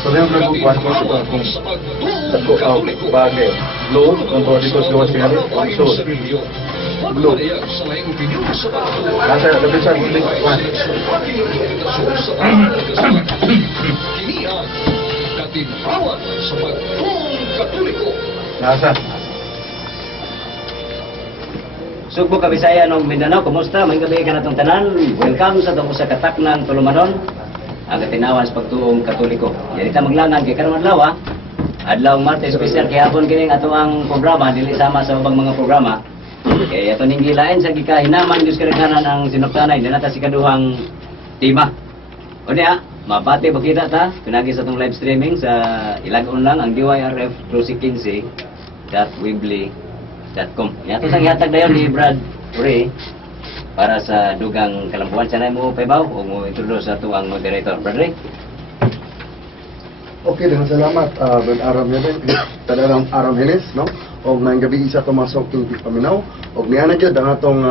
Sabihan ko kung kuhan ko ito kung dako bagay. Blue, ang po dito sa gawas kaya ang soul. Blue. Nasa kabisan link 1. Nasa. Sugbo Kabisayan ng Mindanao, kumusta? May gabi ka na itong tanan. Welcome sa itong usa katak ng Tulumanon. Ang katinawan sa pagtuong Katoliko. Yan ita maglangan kay karong adlaw. Adlaw Martes special kay hapon kini ato ang programa dili sama sa ubang mga programa. Kay ato ning gilain sa gikahinaman Dios kadaghanan ang sinuptanay dinata si kaduhang tema. Unya, mapati ba kita ta? Pinagi sa itong live streaming sa ilagon lang ang DYRF 1215.weebly.com. Yato sa gihatag dayon ni Brad Ray para sa dugang kalambuan. Sana mo paybaw o mo introduce sa tuang moderator. Brad Ray. Okay, dengan salamat Brad Aram Yabay, talagang Aram Henes, no? O ngayong gabi isa tumasok yung paminaw. O niya na dyan, ang atong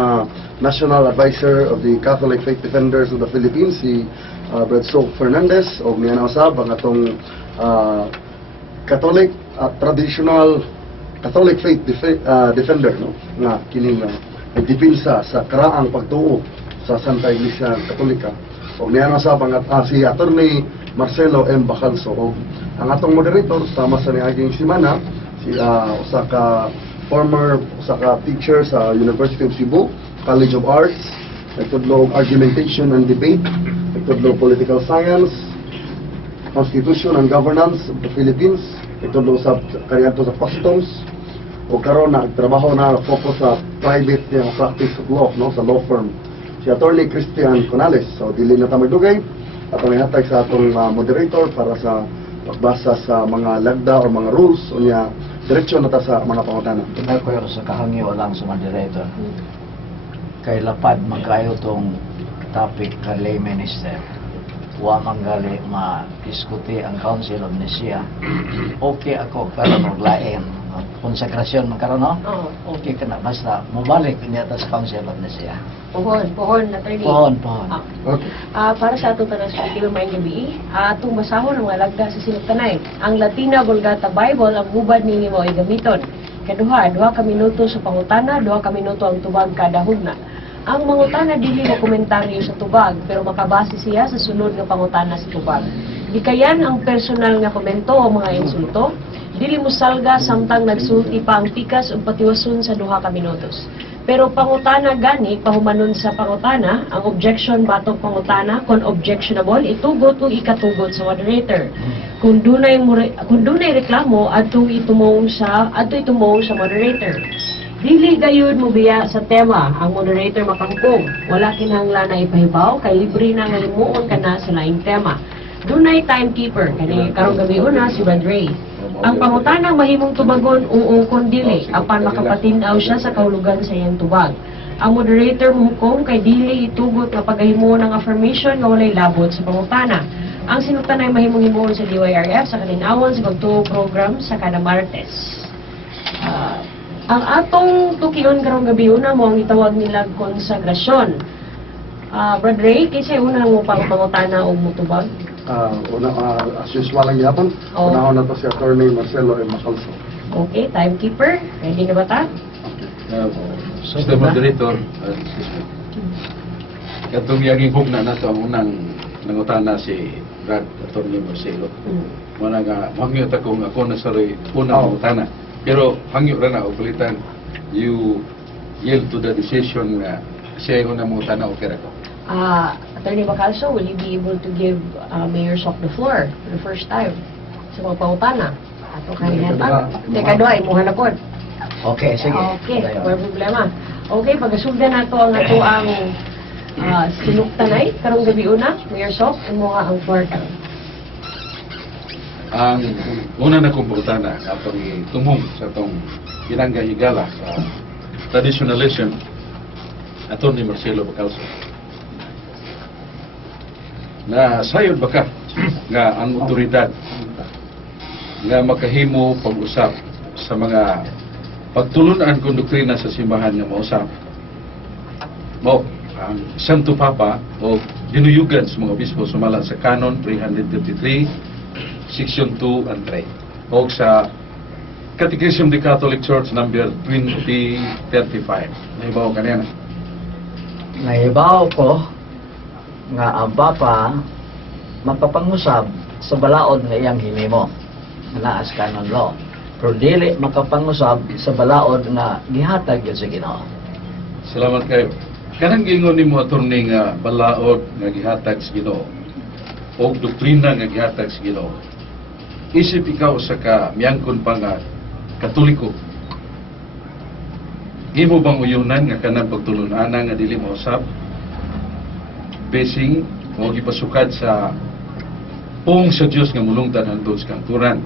National Advisor of the Catholic Faith Defenders of the Philippines, si Brad Sok Fernandez. O niya na usab, ang atong Catholic traditional Catholic Faith Defender, no? Nga kining nagdipinsa sa karaang pagtuo sa Santa Iglesia Katolika. O niya na usab, ang si Attorney Marcelo M. Bacalso. O ang atong moderator, sama sa niaging simana, si usa ka teacher sa University of Cebu, College of Arts, nagtudlo og argumentation and debate, nagtudlo political science, constitution and governance of the Philippines, nagtudlo sa kaniyadto sa customs, o karon nagtrabaho na focus sa private practice of law, no, sa law firm. Si Attorney Christian Conales. So dili na ta magdugay, atong ihatag sa atong moderator para sa pagbasa sa mga lagda o mga rules o niya diretsyo na ta sa mga pangutana. Tunay ko sa kahangyo lang sa moderator. Kay lapad magkayo tong topic ka lay minister. Wa manggali ma-diskuti ang Council of Nicaea. Okay ako pero maglain. Konsekrasyon magkaroon, no? Okay ka na. Basta mubalik niya ta sa Council of Nicaea. Pohon, attorney. Pohon. Okay. Para sa atong tanan sa Pilipino may gabi, atong basahon ang mga lagda sa sinugtanay. Ang Latina Vulgata Bible ang hubad nini mo ay gamiton. Kaduha, 2 ka minuto sa pangutana, 2 ka minuto ang tubag kada hugna. Ang mangutana dili mo komentaryo sa tubag, pero makabase siya sa sunod nga pangutana sa tubag. Di kayan ang personal nga komento o mga insulto, dili mo salga samtang nagsulti pa ang pikas o patiwason sa 2 ka minutos. Pero pangutana gani, pahumanon sa pangutana, ang objection batong pangutana, kung objectionable, itugot o ikatugot sa moderator. Kung dunay reklamo, adto itumong sa moderator. Dili gayud mo biya sa tema, ang moderator makangkong. Wala kinahanglan na ipahibaw, kay libre na nga himuon ka na sa laing tema. Dunay timekeeper, kani karong gabi una si Brad Ray. Ang pangutanang mahimong tubagon uungkon dili, apan makapatinaw siya sa kahulugan sa iyang tubag. Ang moderator muhukom kay dili itugot nga pagahimo ng affirmation nga walay labot sa pangutana. Ang sinugtanay mahimong himuon sa DYRF sa kalinawon sa pagtuo program sa kada Martes. Ang atong tukion karong gabi una mo ang itawag nila konsagrasyon. Brad Ray, kasi una mo pangutana o mutubag? As usual lang yapon, unahon na to si Attorney Marcelo M. Bacalso. Okay, timekeeper. Ready na ba ta? Mr. Moderator, katong yaging hugna na ito ang unang nangutana si Brad Attorney Marcelo. Wala nga, hangyo ta kung ako na sa unang nangutana. Pero hangyo rin na, upulitan, you yield to the decision na siya yung unang nangutana o kira ko. Attorney Bacalso, will you be able to give Mayor Sok the floor for the first time sa mga pangutana? Ato kanina. Teka doa, imuha na po. Okay, sige. Okay, wala problema. Okay, pag-asugdan nato ang ato ang sinuktanay, karong gabi una, Mayor Sok, imuha ang floor ka. Ang una na kumputana, atong tumong sa itong pinanggahigala sa traditionalism, Attorney Marcelo Bacalso. Na sayod ba ka nga ang otoridad nga makahimo pag-usap sa mga pagtulunan kung doktrina sa simbahan nga mausap mo ang Santo Papa o dinuyugan sa mga obispo sumala sa Canon 333 Section 2 and 3. O sa Catechism of the Catholic Church number 2035. Naibaw kanina. Naibaw ko nga ang Papa makapangusab sa balaod nga iyang hinimo na as canon law. Pero dili makapangusab sa balaod nga gihatag yun sa Ginoo. Salamat kayo. Kanang gingon nimo attorney nga balaod nga gihatag sa Ginoo o doktrina nga gihatag sa Ginoo. Isip ikaw sa ka miyangkon pa nga Katoliko. Imo bang uyunan nga kanang pagtulunana nga dili mo usab? Besing mo gipasukad sa pong sa Dios nga mulungtan hangtod sa kanturan.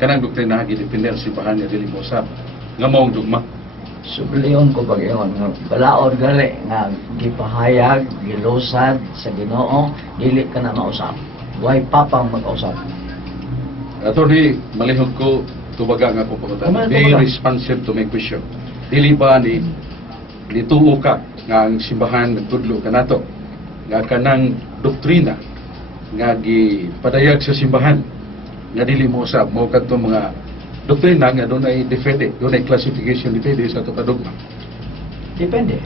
Kanang doktrina gidepender simbahan nga dili mo usab. Nga maong dugma. Subliyon ko pag-iyon nga balaod gali nga gipahayag, gilusad sa Ginoo, dili ka na mausap. Way papang mag-usap. Attorney, malihog ko tubaga nga akong pangutan. Be responsive to my question. Dili ba ni nituo ka nga ang simbahan nagtudlo ka nato nga kanang doktrina nga gipadayag sa simbahan nga dili mo usab mo kadto mga doktrina nga dunay defende, dunay classification depende sa tukadugma. Depende.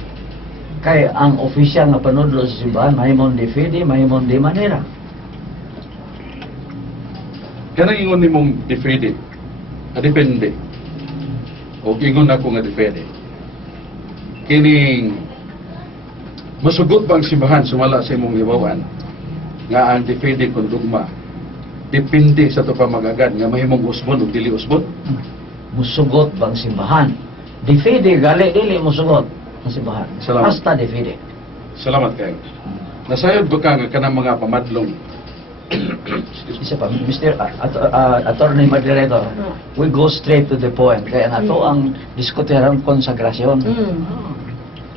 Kay ang opisyal nga panudlo sa simbahan mahimong defide, mahimong di manera. Kanang ingon nimong defende, depende. O ingon ako nga defende. Kining masugot ba ang simbahan sumala sa imong ibawan nga ang defende kung dugma depende sa to pamagagad nga mahimong usbon o dili usbon? Musugot bang simbahan? Defide gali dili musugot ang simbahan. Salamat. Basta defide. Salamat kayo. Nasayod ba ka nga kanang mga pamadlong Isa pa, Mr. Attorney Moderator, we go straight to the point. Kaya nato ang diskutirang konsagrasyon.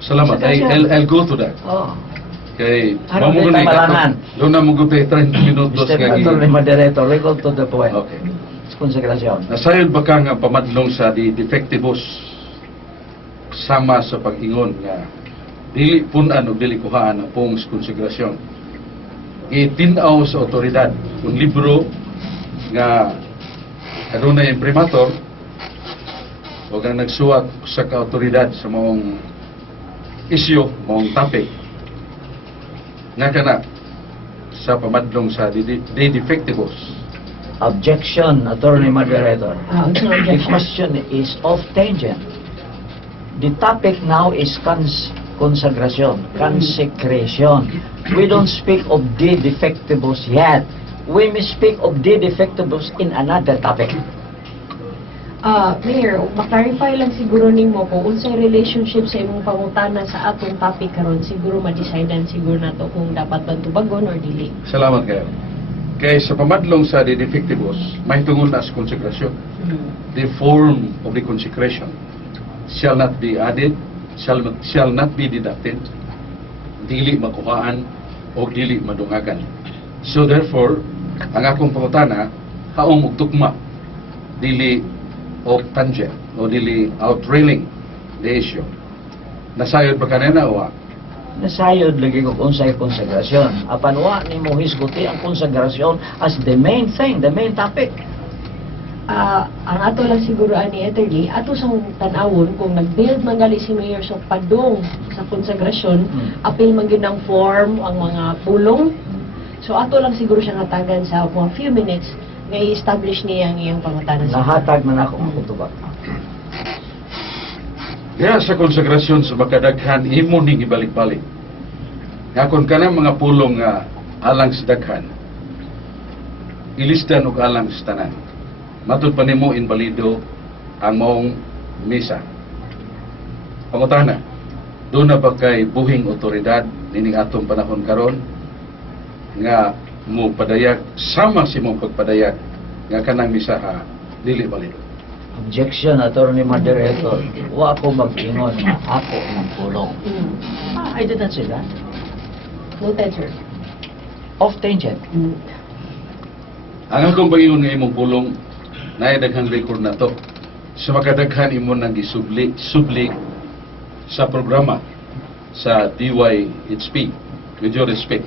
salamat. I'll go to that. Oh. Kay Ano din tamalangan? doon na mugupay 30 minutos Mr. nga Attorney Moderator, we go to the point. Okay. Konsagrasyon. Nasayod ba ka nga pamadlong sa di defectivos sama sa pag-ingon nga dili punan o dili kuhaan ang pong konsegrasyon. Itinaw sa otoridad kung libro nga adunay imprimator o ang nagsuwat sa kaotoridad sa maong isyu, maong topic nga kana sa pamadlong sa de defectivos. Objection, Attorney Moderator. What's your The objection? question is off tangent. The topic now is consecration, consecration. We don't speak of de defectivos yet. We may speak of de defectivos in another topic. Mayor, maklarify lang siguro nimo kung unsay relationship sa imong pangutana sa atong topic karon, siguro ma-decidean siguro nato kung dapat ba tubagon or dili. Salamat kayo. Kay sa pamadlong sa de defectivos, may tungod na sa konsekrasyon. The form of the consecration shall not be added, shall not be deducted, dili makuhaan o dili madungagan. So therefore, ang akong pangutana, haong ugtukma, dili of tangent o dili outrailing the issue. Nasayod ba kanina o wa? Nasayod lagi kung unsay konsagrasyon. Apan wa nimo hisguti ang konsagrasyon as the main thing, the main topic. Ang ato lang siguro ani attorney, ato sa tan-awon kung nag-build man gali si Mayor sa padung sa konsagrasyon, apil man gyud ang form, ang mga pulong. So ato lang siguro siya ngatagan sa mga few minutes nga i-establish niya ang iyang pangutana sa Nahatag man ako ang kutubag. Kaya sa konsekrasyon sa makadaghan, imo ning ibalik-balik. Nga kung kanang mga pulong nga alang sa daghan, ilisdan og alang sa tanan. Matud pa nimo inbalido ang maong misa. Pangutana, doon na ba kay buhing otoridad nining atong panahon karon nga mo padayag sama si mong pagpadayag nga kanang misa ha dili balido. Objection, Attorney Moderator. Wa ako mag-ingon nga ako ng pulong. I did not say that. Noted, sir. Off tangent. Ang akong pagingon nga imong pulong naay daghang record na to. Sa makadaghan imo nang gisubli sa programa sa DYHP with your respect.